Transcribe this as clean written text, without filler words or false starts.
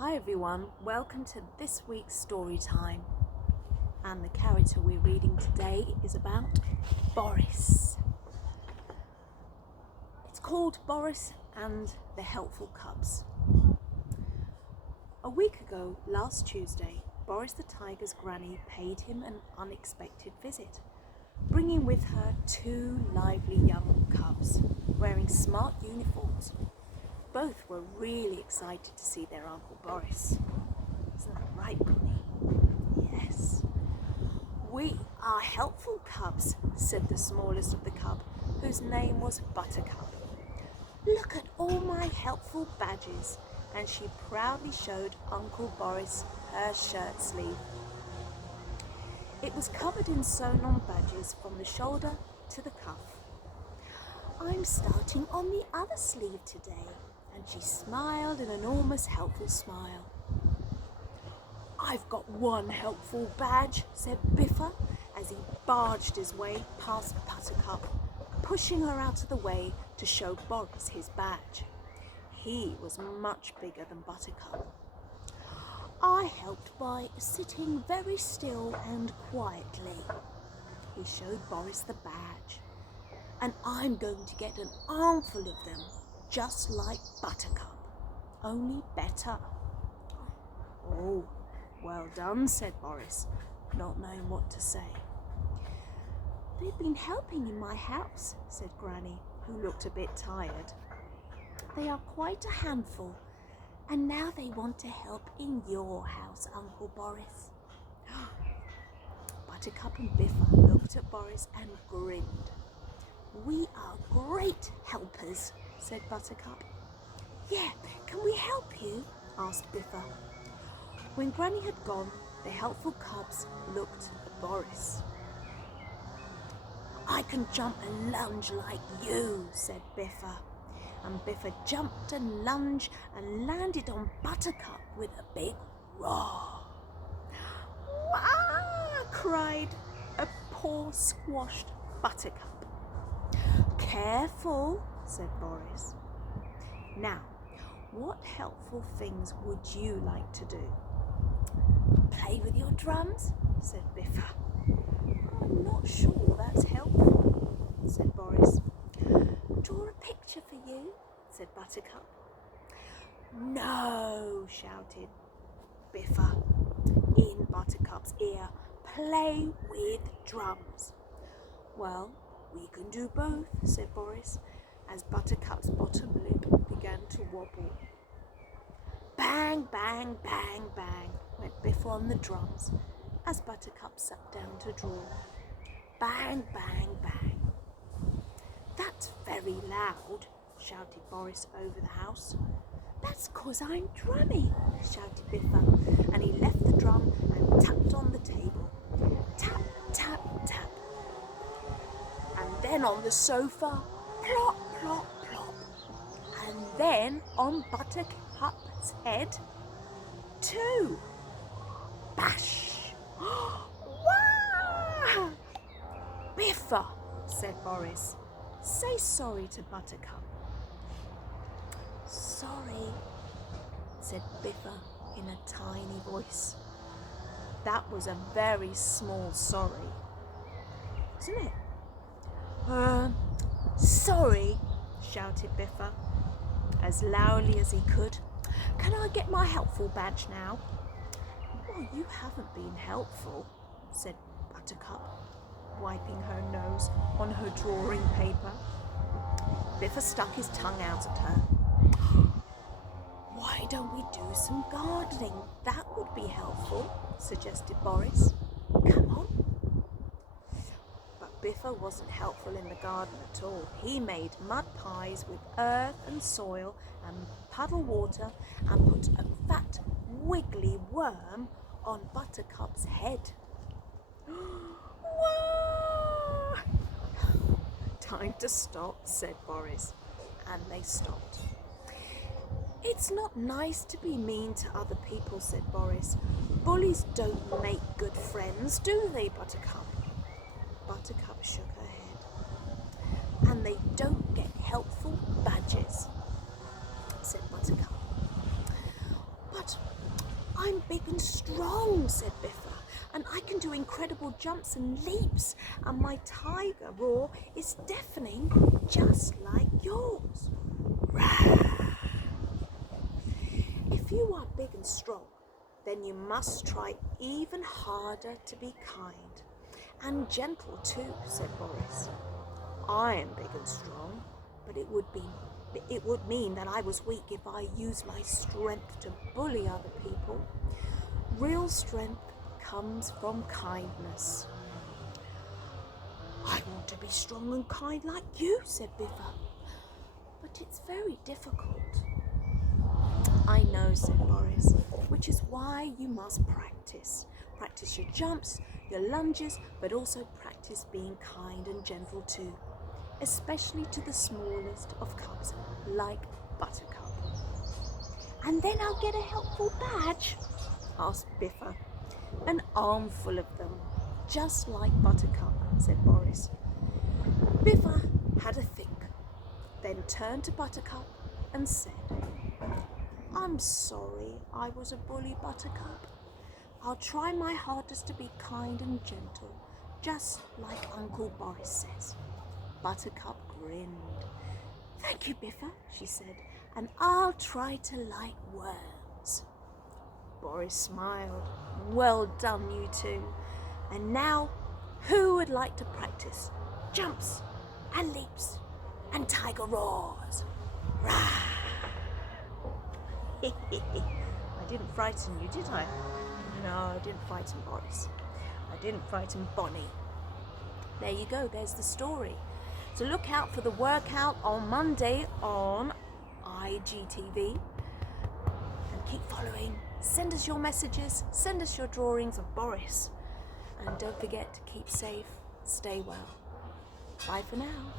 Hi everyone, welcome to this week's story time. And the character we're reading today is about Boris. It's called Boris and the Helpful Cubs. A week ago, last Tuesday, Boris the tiger's granny paid him an unexpected visit, bringing with her two lively young cubs, wearing smart uniforms. Both were really excited to see their Uncle Boris. Isn't that right, Bunny? Yes. "We are helpful cubs," said the smallest of the cub, whose name was Buttercup. "Look at all my helpful badges," and she proudly showed Uncle Boris her shirt sleeve. It was covered in sewn-on badges from the shoulder to the cuff. "I'm starting on the other sleeve today," and she smiled an enormous helpful smile. "I've got one helpful badge," said Biffa as he barged his way past Buttercup, pushing her out of the way to show Boris his badge. He was much bigger than Buttercup. "I helped by sitting very still and quietly." He showed Boris the badge. "And I'm going to get an armful of them, just like Buttercup, only better." "Oh, well done," said Boris, not knowing what to say. "They've been helping in my house," said Granny, who looked a bit tired. "They are quite a handful, and now they want to help in your house, Uncle Boris." Buttercup and Biffa looked at Boris and grinned. "We are great helpers," said Buttercup. "Yeah, can we help you?" asked Biffa. When Granny had gone, the helpful cubs looked at Boris. "I can jump and lunge like you," said Biffa. And Biffa jumped and lunged and landed on Buttercup with a big roar. "Wah!" cried a poor squashed Buttercup. "Careful," said Boris. "Now, what helpful things would you like to do?" "Play with your drums," said Biffa. "I'm not sure that's helpful," said Boris. "Draw a picture for you," said Buttercup. "No," shouted Biffa in Buttercup's ear. "Play with drums." "Well, we can do both," said Boris, as Buttercup's bottom lip began to wobble. Bang, bang, bang, bang went Biffa on the drums as Buttercup sat down to draw. Bang, bang, bang. "That's very loud," shouted Boris over the house. "That's 'cause I'm drumming," shouted Biffa, and he left the drum and tapped on the table. Tap, tap, tap. And then on the sofa, plop, plop, plop. And then on Buttercup's head, too. Bash! Wah! "Biffa," said Boris, "say sorry to Buttercup." "Sorry," said Biffa in a tiny voice. That was a very small sorry, wasn't it? Sorry," shouted Biffa as loudly as he could. "Can I get my helpful badge now?" "Well, you haven't been helpful," said Buttercup, wiping her nose on her drawing paper. Biffa stuck his tongue out at her. "Why don't we do some gardening? That would be helpful," suggested Boris. "Come on." But Biffa wasn't helpful in the garden at all. He made mud pies with earth and soil and puddle water and put a fat, wiggly worm on Buttercup's head. "Wah!" "Time to stop," said Boris, and they stopped. "It's not nice to be mean to other people," said Boris. "Bullies don't make good friends, do they, Buttercup?" Buttercup shook her head. "And they don't get helpful badges," said Buttercup. "But big and strong, said Biffa, and I can do incredible jumps and leaps, and my tiger roar is deafening just like yours. Rah! If you are big and strong, then you must try even harder to be kind. And gentle too, said Boris. I am big and strong, but it would mean that I was weak if I used my strength to bully other people. Real strength comes from kindness. I want to be strong and kind like you, said Biffa, but it's very difficult. I know, said Boris, which is why you must practice. Practice your jumps, your lunges, but also practice being kind and gentle too, especially to the smallest of cubs, like Buttercup. And then I'll get a helpful badge, asked Biffa. An armful of them, just like Buttercup, said Boris. Biffa had a think, then turned to Buttercup and said, I'm sorry I was a bully, Buttercup. I'll try my hardest to be kind and gentle, just like Uncle Boris says. Buttercup grinned. Thank you, Biffa, she said, and I'll try to like worms. Boris smiled. Well done, you two. And now, who would like to practice jumps and leaps and tiger roars? Rah! I didn't frighten you, did I? No, I didn't frighten Boris. I didn't frighten Bonnie. There you go, there's the story. So look out for the workout on Monday on IGTV. And keep following. Send us your messages, send us your drawings of Boris. And don't forget to keep safe, stay well. Bye for now.